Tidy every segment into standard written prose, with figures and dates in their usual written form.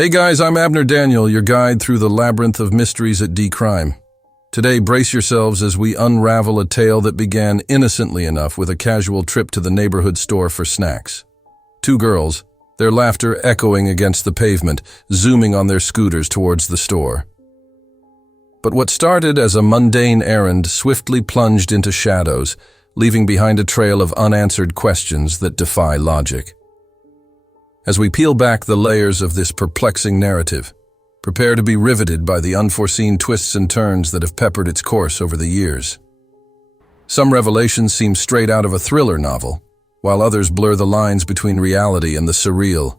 Hey guys, I'm Abner Daniel, your guide through the labyrinth of mysteries at dcrime. Today, brace yourselves as we unravel a tale that began innocently enough with a casual trip to the neighborhood store for snacks. Two girls, their laughter echoing against the pavement, zooming on their scooters towards the store. But what started as a mundane errand swiftly plunged into shadows, leaving behind a trail of unanswered questions that defy logic. As we peel back the layers of this perplexing narrative, prepare to be riveted by the unforeseen twists and turns that have peppered its course over the years. Some revelations seem straight out of a thriller novel, while others blur the lines between reality and the surreal.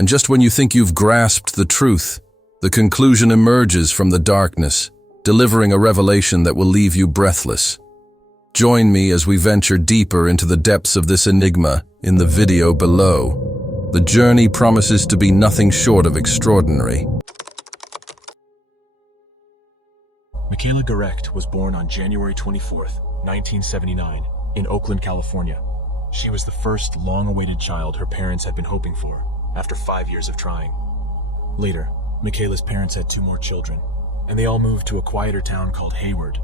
And just when you think you've grasped the truth, the conclusion emerges from the darkness, delivering a revelation that will leave you breathless. Join me as we venture deeper into the depths of this enigma in the video below. The journey promises to be nothing short of extraordinary. Michaela Garecht was born on January 24, 1979, in Oakland, California. She was the first long-awaited child her parents had been hoping for, after 5 years of trying. Later, Michaela's parents had 2 more children, and they all moved to a quieter town called Hayward.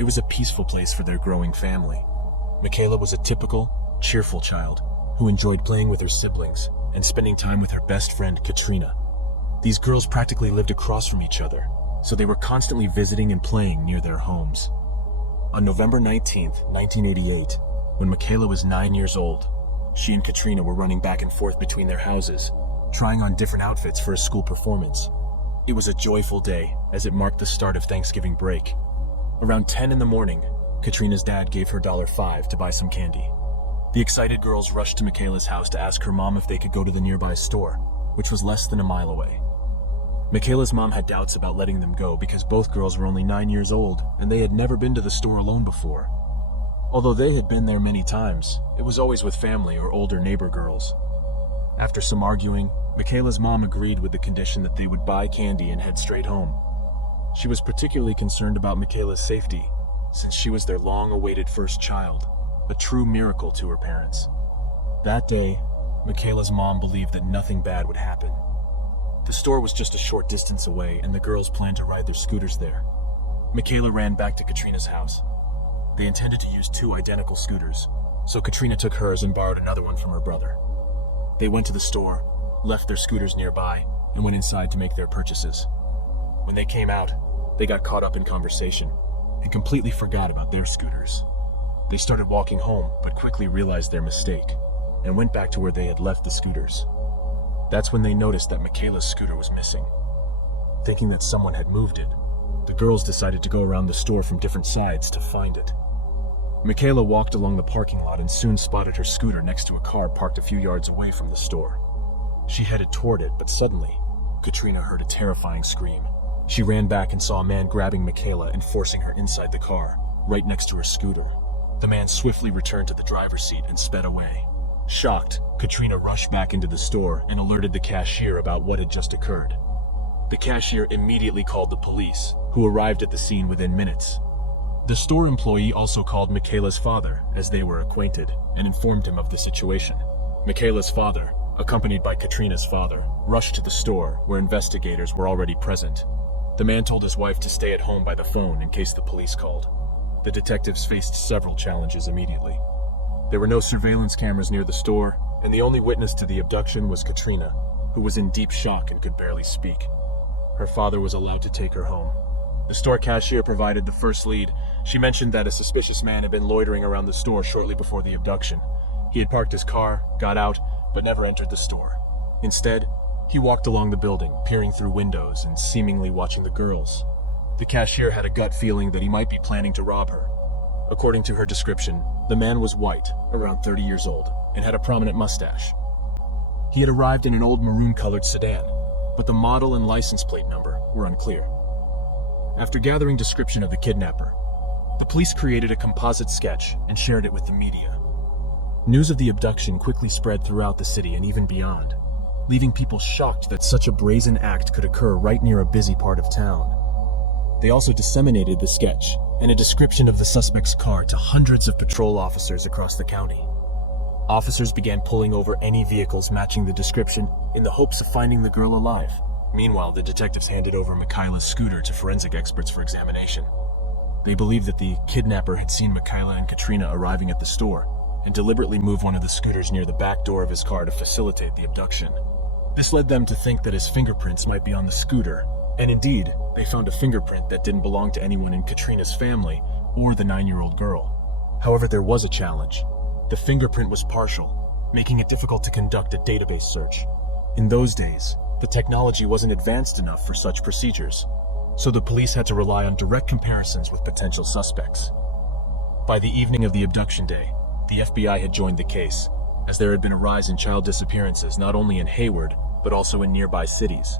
It was a peaceful place for their growing family. Michaela was a typical, cheerful child who enjoyed playing with her siblings and spending time with her best friend, Katrina. These girls practically lived across from each other, so they were constantly visiting and playing near their homes. On November 19, 1988, when Michaela was 9 years old, she and Katrina were running back and forth between their houses, trying on different outfits for a school performance. It was a joyful day, as it marked the start of Thanksgiving break. Around 10 in the morning, Katrina's dad gave her $5 to buy some candy. The excited girls rushed to Michaela's house to ask her mom if they could go to the nearby store, which was less than a mile away. Michaela's mom had doubts about letting them go because both girls were only 9 years old and they had never been to the store alone before. Although they had been there many times, it was always with family or older neighbor girls. After some arguing, Michaela's mom agreed with the condition that they would buy candy and head straight home. She was particularly concerned about Michaela's safety, since she was their long-awaited first child, a true miracle to her parents. That day, Michaela's mom believed that nothing bad would happen. The store was just a short distance away, and the girls planned to ride their scooters there. Michaela ran back to Katrina's house. They intended to use 2 identical scooters, so Katrina took hers and borrowed another one from her brother. They went to the store, left their scooters nearby, and went inside to make their purchases. When they came out, they got caught up in conversation and completely forgot about their scooters. They started walking home, but quickly realized their mistake and went back to where they had left the scooters. That's when they noticed that Michaela's scooter was missing. Thinking that someone had moved it, the girls decided to go around the store from different sides to find it. Michaela walked along the parking lot and soon spotted her scooter next to a car parked a few yards away from the store. She headed toward it, but suddenly, Katrina heard a terrifying scream. She ran back and saw a man grabbing Michaela and forcing her inside the car, right next to her scooter. The man swiftly returned to the driver's seat and sped away. Shocked, Katrina rushed back into the store and alerted the cashier about what had just occurred. The cashier immediately called the police, who arrived at the scene within minutes. The store employee also called Michaela's father, as they were acquainted, and informed him of the situation. Michaela's father, accompanied by Katrina's father, rushed to the store where investigators were already present. The man told his wife to stay at home by the phone in case the police called. The detectives faced several challenges immediately. There were no surveillance cameras near the store, and the only witness to the abduction was Katrina, who was in deep shock and could barely speak. Her father was allowed to take her home. The store cashier provided the first lead. She mentioned that a suspicious man had been loitering around the store shortly before the abduction. He had parked his car, got out, but never entered the store. Instead, he walked along the building, peering through windows and seemingly watching the girls. The cashier had a gut feeling that he might be planning to rob her. According to her description, the man was white, around 30 years old, and had a prominent mustache. He had arrived in an old maroon-colored sedan, but the model and license plate number were unclear. After gathering description of the kidnapper, the police created a composite sketch and shared it with the media. News of the abduction quickly spread throughout the city and even beyond, leaving people shocked that such a brazen act could occur right near a busy part of town. They also disseminated the sketch and a description of the suspect's car to hundreds of patrol officers across the county. Officers began pulling over any vehicles matching the description in the hopes of finding the girl alive. Meanwhile, the detectives handed over Michaela's scooter to forensic experts for examination. They believed that the kidnapper had seen Michaela and Katrina arriving at the store and deliberately moved one of the scooters near the back door of his car to facilitate the abduction. This led them to think that his fingerprints might be on the scooter, and indeed, they found a fingerprint that didn't belong to anyone in Katrina's family or the 9-year-old girl. However, there was a challenge. The fingerprint was partial, making it difficult to conduct a database search. In those days, the technology wasn't advanced enough for such procedures, so the police had to rely on direct comparisons with potential suspects. By the evening of the abduction day, the FBI had joined the case, as there had been a rise in child disappearances not only in Hayward, but also in nearby cities.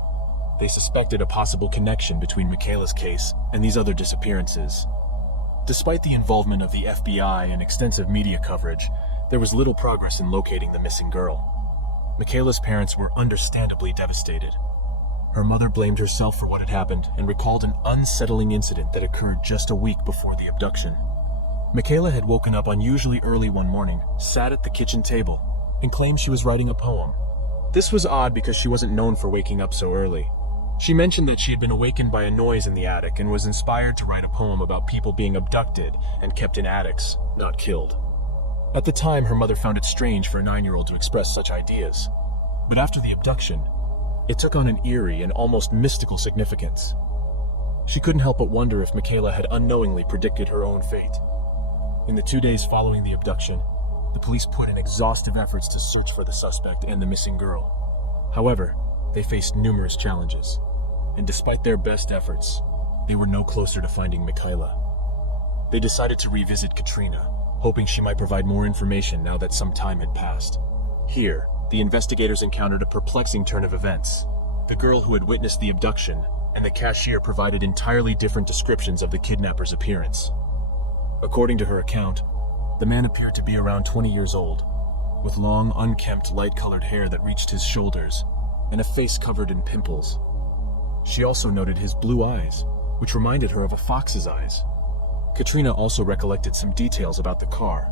They suspected a possible connection between Michaela's case and these other disappearances. Despite the involvement of the FBI and extensive media coverage, there was little progress in locating the missing girl. Michaela's parents were understandably devastated. Her mother blamed herself for what had happened and recalled an unsettling incident that occurred just a week before the abduction. Michaela had woken up unusually early one morning, sat at the kitchen table, and claimed she was writing a poem. This was odd because she wasn't known for waking up so early. She mentioned that she had been awakened by a noise in the attic and was inspired to write a poem about people being abducted and kept in attics, not killed. At the time, her mother found it strange for a 9-year-old to express such ideas. But after the abduction, it took on an eerie and almost mystical significance. She couldn't help but wonder if Michaela had unknowingly predicted her own fate. In the 2 days following the abduction, the police put in exhaustive efforts to search for the suspect and the missing girl. However, they faced numerous challenges, and despite their best efforts, they were no closer to finding Michaela. They decided to revisit Katrina, hoping she might provide more information now that some time had passed. Here, the investigators encountered a perplexing turn of events. The girl who had witnessed the abduction and the cashier provided entirely different descriptions of the kidnapper's appearance. According to her account, the man appeared to be around 20 years old, with long, unkempt, light-colored hair that reached his shoulders, and a face covered in pimples. She also noted his blue eyes, which reminded her of a fox's eyes. Katrina also recollected some details about the car.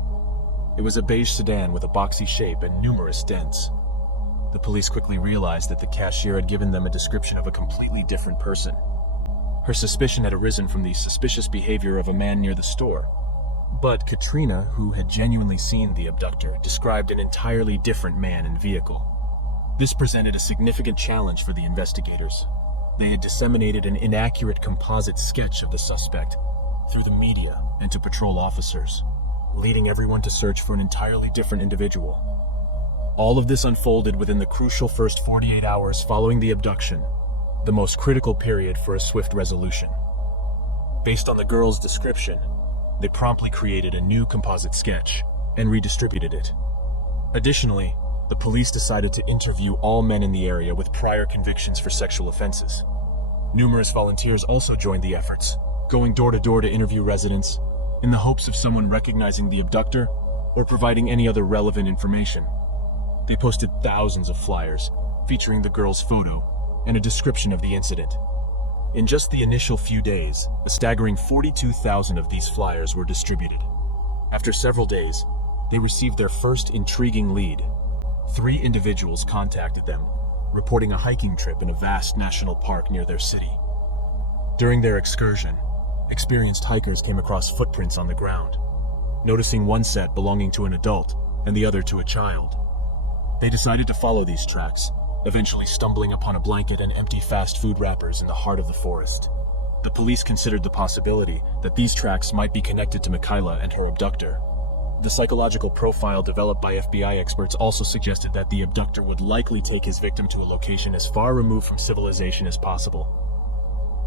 It was a beige sedan with a boxy shape and numerous dents. The police quickly realized that the cashier had given them a description of a completely different person. Her suspicion had arisen from the suspicious behavior of a man near the store. But Katrina, who had genuinely seen the abductor, described an entirely different man and vehicle. This presented a significant challenge for the investigators. They had disseminated an inaccurate composite sketch of the suspect through the media and to patrol officers, leading everyone to search for an entirely different individual. All of this unfolded within the crucial first 48 hours following the abduction, the most critical period for a swift resolution. Based on the girl's description, they promptly created a new composite sketch and redistributed it. Additionally, the police decided to interview all men in the area with prior convictions for sexual offenses. Numerous volunteers also joined the efforts, going door to door to interview residents in the hopes of someone recognizing the abductor or providing any other relevant information. They posted thousands of flyers featuring the girl's photo and a description of the incident. In just the initial few days, a staggering 42,000 of these flyers were distributed. After several days, they received their first intriguing lead. 3 individuals contacted them, reporting a hiking trip in a vast national park near their city. During their excursion, experienced hikers came across footprints on the ground, noticing one set belonging to an adult and the other to a child. They decided to follow these tracks, eventually stumbling upon a blanket and empty fast food wrappers in the heart of the forest. The police considered the possibility that these tracks might be connected to Michaela and her abductor. The psychological profile developed by FBI experts also suggested that the abductor would likely take his victim to a location as far removed from civilization as possible.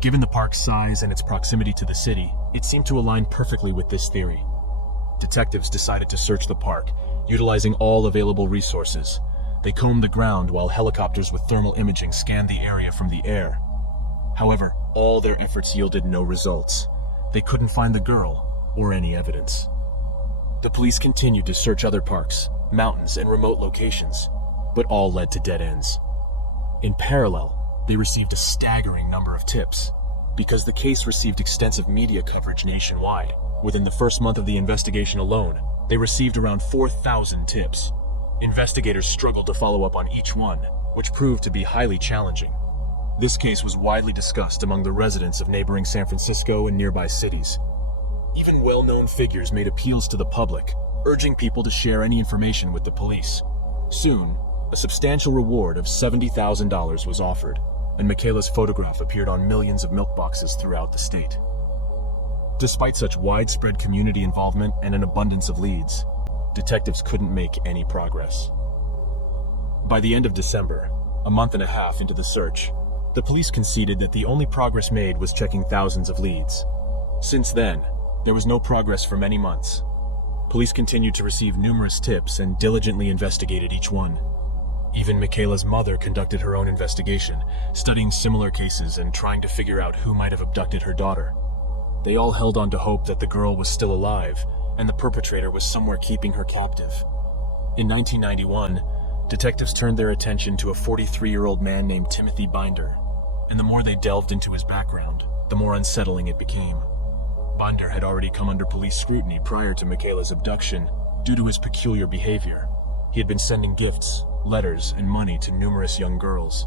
Given the park's size and its proximity to the city, it seemed to align perfectly with this theory. Detectives decided to search the park, utilizing all available resources. They combed the ground while helicopters with thermal imaging scanned the area from the air. However, all their efforts yielded no results. They couldn't find the girl or any evidence. The police continued to search other parks, mountains, and remote locations, but all led to dead ends. In parallel, they received a staggering number of tips. Because the case received extensive media coverage nationwide, within the first month of the investigation alone, they received around 4,000 tips. Investigators struggled to follow up on each one, which proved to be highly challenging. This case was widely discussed among the residents of neighboring San Francisco and nearby cities. Even well-known figures made appeals to the public, urging people to share any information with the police. Soon, a substantial reward of $70,000 was offered, and Michaela's photograph appeared on millions of milk boxes throughout the state. Despite such widespread community involvement and an abundance of leads, detectives couldn't make any progress. By the end of December, a month and a half into the search, the police conceded that the only progress made was checking thousands of leads. Since then, there was no progress for many months. Police continued to receive numerous tips and diligently investigated each one. Even Michaela's mother conducted her own investigation, studying similar cases and trying to figure out who might have abducted her daughter. They all held on to hope that the girl was still alive and the perpetrator was somewhere keeping her captive. In 1991, detectives turned their attention to a 43-year-old man named Timothy Binder, and the more they delved into his background, the more unsettling it became. Binder had already come under police scrutiny prior to Michaela's abduction due to his peculiar behavior. He had been sending gifts, letters, and money to numerous young girls.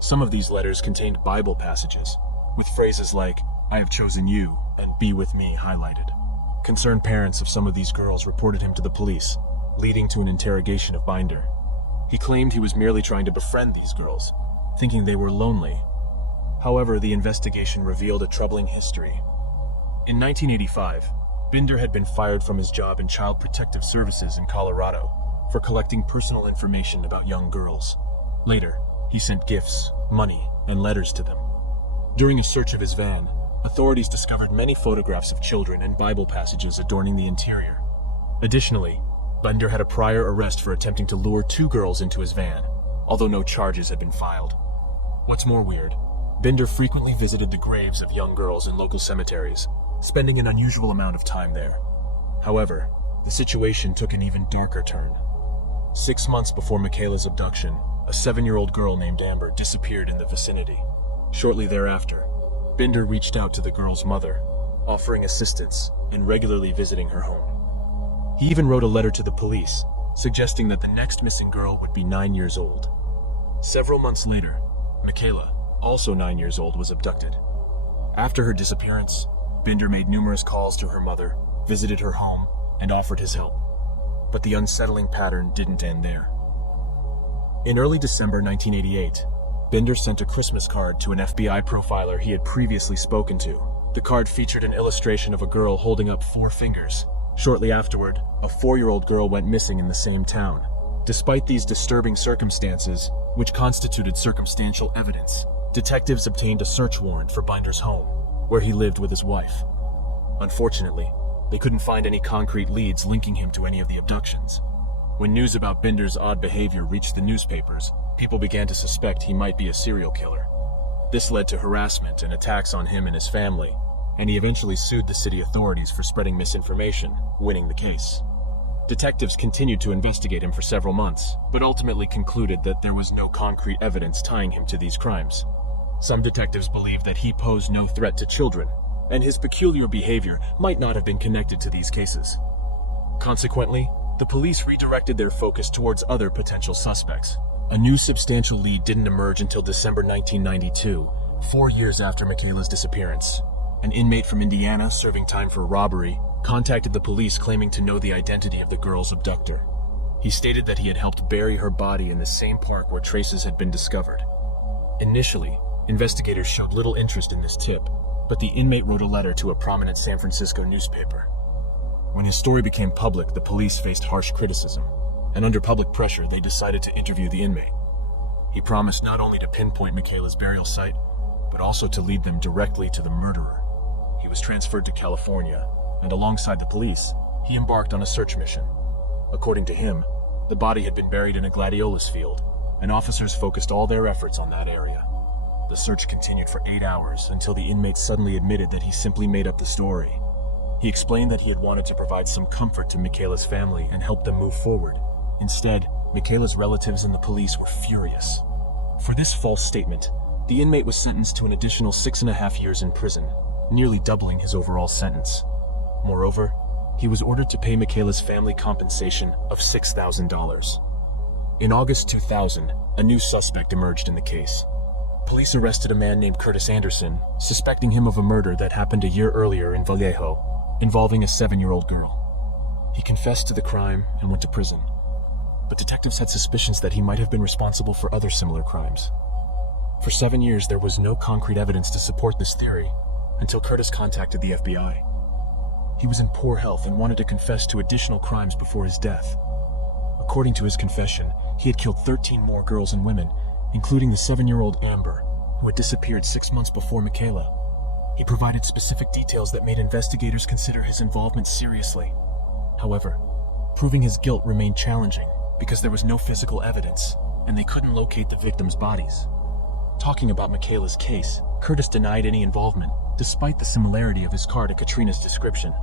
Some of these letters contained Bible passages, with phrases like, "I have chosen you," and "Be with me" highlighted. Concerned parents of some of these girls reported him to the police, leading to an interrogation of Binder. He claimed he was merely trying to befriend these girls, thinking they were lonely. However, the investigation revealed a troubling history. In 1985, Binder had been fired from his job in Child Protective Services in Colorado for collecting personal information about young girls. Later, he sent gifts, money, and letters to them. During a search of his van, authorities discovered many photographs of children and Bible passages adorning the interior. Additionally, Binder had a prior arrest for attempting to lure 2 girls into his van, although no charges had been filed. What's more weird, Binder frequently visited the graves of young girls in local cemeteries, spending an unusual amount of time there. However, the situation took an even darker turn. 6 months before Michaela's abduction, a 7-year-old girl named Amber disappeared in the vicinity. Shortly thereafter, Binder reached out to the girl's mother, offering assistance and regularly visiting her home. He even wrote a letter to the police, suggesting that the next missing girl would be 9 years old. Several months later, Michaela, also 9 years old, was abducted. After her disappearance, Binder made numerous calls to her mother, visited her home, and offered his help. But the unsettling pattern didn't end there. In early December 1988, Binder sent a Christmas card to an FBI profiler he had previously spoken to. The card featured an illustration of a girl holding up 4 fingers. Shortly afterward, a 4-year-old girl went missing in the same town. Despite these disturbing circumstances, which constituted circumstantial evidence, detectives obtained a search warrant for Binder's home, where he lived with his wife. Unfortunately, they couldn't find any concrete leads linking him to any of the abductions. When news about Binder's odd behavior reached the newspapers, people began to suspect he might be a serial killer. This led to harassment and attacks on him and his family, and he eventually sued the city authorities for spreading misinformation, winning the case. Detectives continued to investigate him for several months, but ultimately concluded that there was no concrete evidence tying him to these crimes. Some detectives believed that he posed no threat to children, and his peculiar behavior might not have been connected to these cases. Consequently, the police redirected their focus towards other potential suspects. A new substantial lead didn't emerge until December 1992, 4 years after Michaela's disappearance. An inmate from Indiana serving time for robbery contacted the police claiming to know the identity of the girl's abductor. He stated that he had helped bury her body in the same park where traces had been discovered. Initially, investigators showed little interest in this tip, but the inmate wrote a letter to a prominent San Francisco newspaper. When his story became public, the police faced harsh criticism, and under public pressure, they decided to interview the inmate. He promised not only to pinpoint Michaela's burial site, but also to lead them directly to the murderer. He was transferred to California, and alongside the police, he embarked on a search mission. According to him, the body had been buried in a gladiolus field, and officers focused all their efforts on that area. The search continued for 8 hours until the inmate suddenly admitted that he simply made up the story. He explained that he had wanted to provide some comfort to Michaela's family and help them move forward. Instead, Michaela's relatives and the police were furious. For this false statement, the inmate was sentenced to an additional 6.5 years in prison, nearly doubling his overall sentence. Moreover, he was ordered to pay Michaela's family compensation of $6,000. In August 2000, a new suspect emerged in the case. police arrested a man named Curtis Anderson, suspecting him of a murder that happened a year earlier in Vallejo, involving a 7-year-old girl. He confessed to the crime and went to prison, but detectives had suspicions that he might have been responsible for other similar crimes. For 7 years, there was no concrete evidence to support this theory until Curtis contacted the FBI. He was in poor health and wanted to confess to additional crimes before his death. According to his confession, he had killed 13 more girls and women, including the 7-year-old Amber, who had disappeared 6 months before Michaela. He provided specific details that made investigators consider his involvement seriously. However, proving his guilt remained challenging because there was no physical evidence, and they couldn't locate the victims' bodies. Talking about Michaela's case, Curtis denied any involvement, despite the similarity of his car to Katrina's description.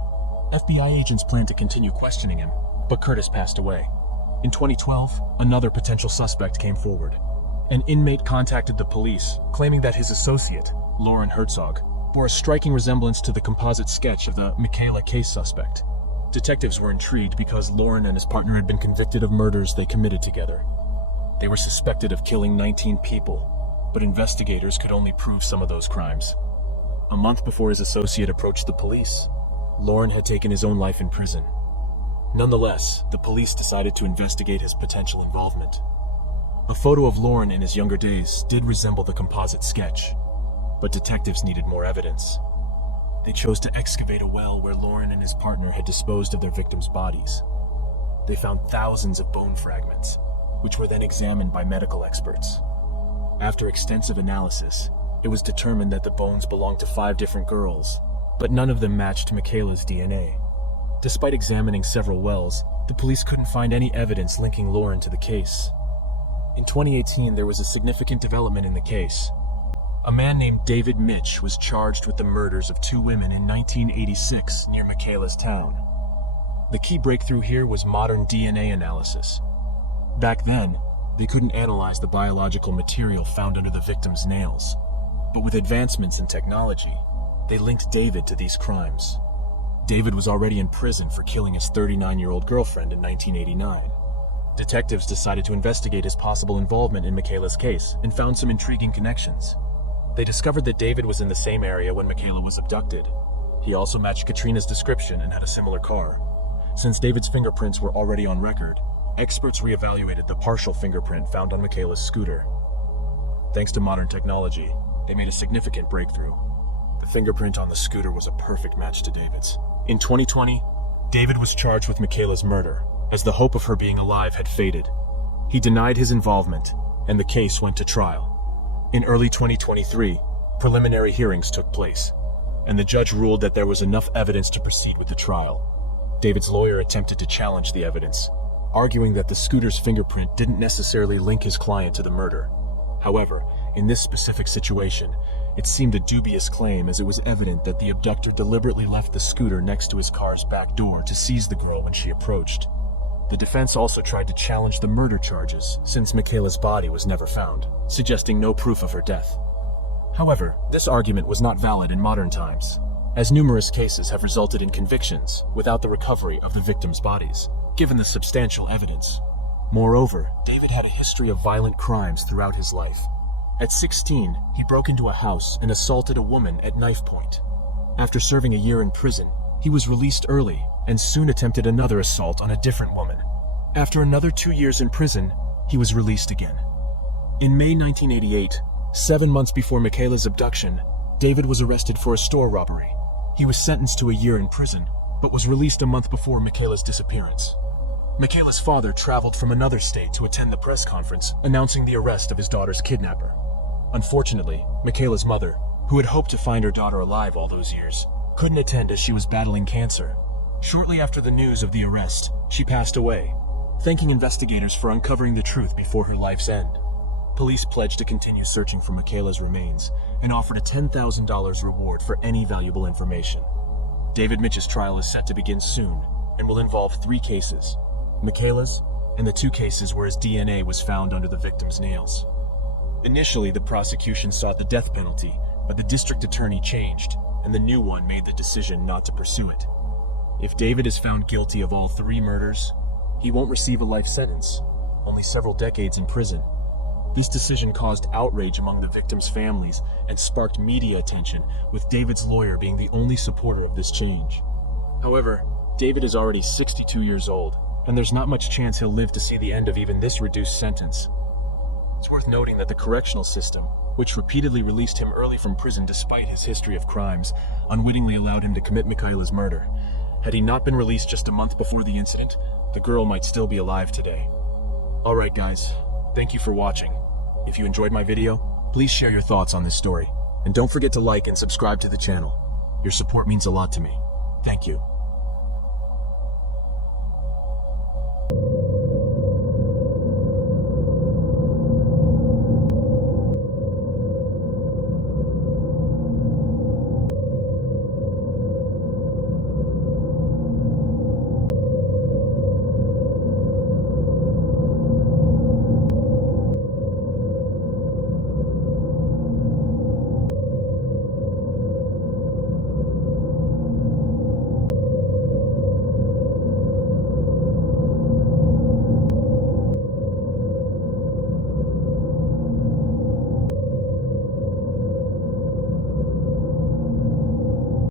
FBI agents planned to continue questioning him, but Curtis passed away. In 2012, another potential suspect came forward. An inmate contacted the police, claiming that his associate, Lauren Herzog, bore a striking resemblance to the composite sketch of the Michaela case suspect. Detectives were intrigued because Lauren and his partner had been convicted of murders they committed together. They were suspected of killing 19 people, but investigators could only prove some of those crimes. A month before his associate approached the police, Lauren had taken his own life in prison. Nonetheless, the police decided to investigate his potential involvement. A photo of Lauren in his younger days did resemble the composite sketch, but detectives needed more evidence. They chose to excavate a well where Lauren and his partner had disposed of their victims' bodies. They found thousands of bone fragments, which were then examined by medical experts. After extensive analysis, it was determined that the bones belonged to 5 different girls, but none of them matched Michaela's DNA. Despite examining several wells, the police couldn't find any evidence linking Lauren to the case. In 2018, there was a significant development in the case. A man named David Mitch was charged with the murders of 2 women in 1986 near Michaela's town. The key breakthrough here was modern DNA analysis. Back then, they couldn't analyze the biological material found under the victim's nails. But with advancements in technology, they linked David to these crimes. David was already in prison for killing his 39-year-old girlfriend in 1989. Detectives decided to investigate his possible involvement in Michaela's case and found some intriguing connections. They discovered that David was in the same area when Michaela was abducted. He also matched Katrina's description and had a similar car. Since David's fingerprints were already on record, experts reevaluated the partial fingerprint found on Michaela's scooter. Thanks to modern technology, they made a significant breakthrough. The fingerprint on the scooter was a perfect match to David's. In 2020, David was charged with Michaela's murder, as the hope of her being alive had faded. He denied his involvement, and the case went to trial. In early 2023, preliminary hearings took place, and the judge ruled that there was enough evidence to proceed with the trial. David's lawyer attempted to challenge the evidence, arguing that the scooter's fingerprint didn't necessarily link his client to the murder. However, in this specific situation, it seemed a dubious claim as it was evident that the abductor deliberately left the scooter next to his car's back door to seize the girl when she approached. The defense also tried to challenge the murder charges, since Michaela's body was never found, suggesting no proof of her death. However, this argument was not valid in modern times, as numerous cases have resulted in convictions without the recovery of the victims' bodies, given the substantial evidence. Moreover, David had a history of violent crimes throughout his life. At 16, he broke into a house and assaulted a woman at knife point. After serving a year in prison, he was released early and soon attempted another assault on a different woman. After another 2 years in prison, he was released again. In May 1988, 7 months before Michaela's abduction, David was arrested for a store robbery. He was sentenced to a year in prison, but was released a month before Michaela's disappearance. Michaela's father traveled from another state to attend the press conference announcing the arrest of his daughter's kidnapper. Unfortunately, Michaela's mother, who had hoped to find her daughter alive all those years, couldn't attend as she was battling cancer. Shortly after the news of the arrest, she passed away, thanking investigators for uncovering the truth before her life's end. Police pledged to continue searching for Michaela's remains and offered a $10,000 reward for any valuable information. David Mitch's trial is set to begin soon and will involve 3 cases: Michaela's and the 2 cases where his DNA was found under the victim's nails. Initially, the prosecution sought the death penalty, but the district attorney changed, and the new one made the decision not to pursue it. If David is found guilty of all 3 murders, he won't receive a life sentence, only several decades in prison. This decision caused outrage among the victims' families and sparked media attention, with David's lawyer being the only supporter of this change. However, David is already 62 years old, and there's not much chance he'll live to see the end of even this reduced sentence. It's worth noting that the correctional system, which repeatedly released him early from prison despite his history of crimes, unwittingly allowed him to commit Michaela's murder. Had he not been released just a month before the incident, the girl might still be alive today. Alright guys, thank you for watching. If you enjoyed my video, please share your thoughts on this story, and don't forget to like and subscribe to the channel. Your support means a lot to me. Thank you.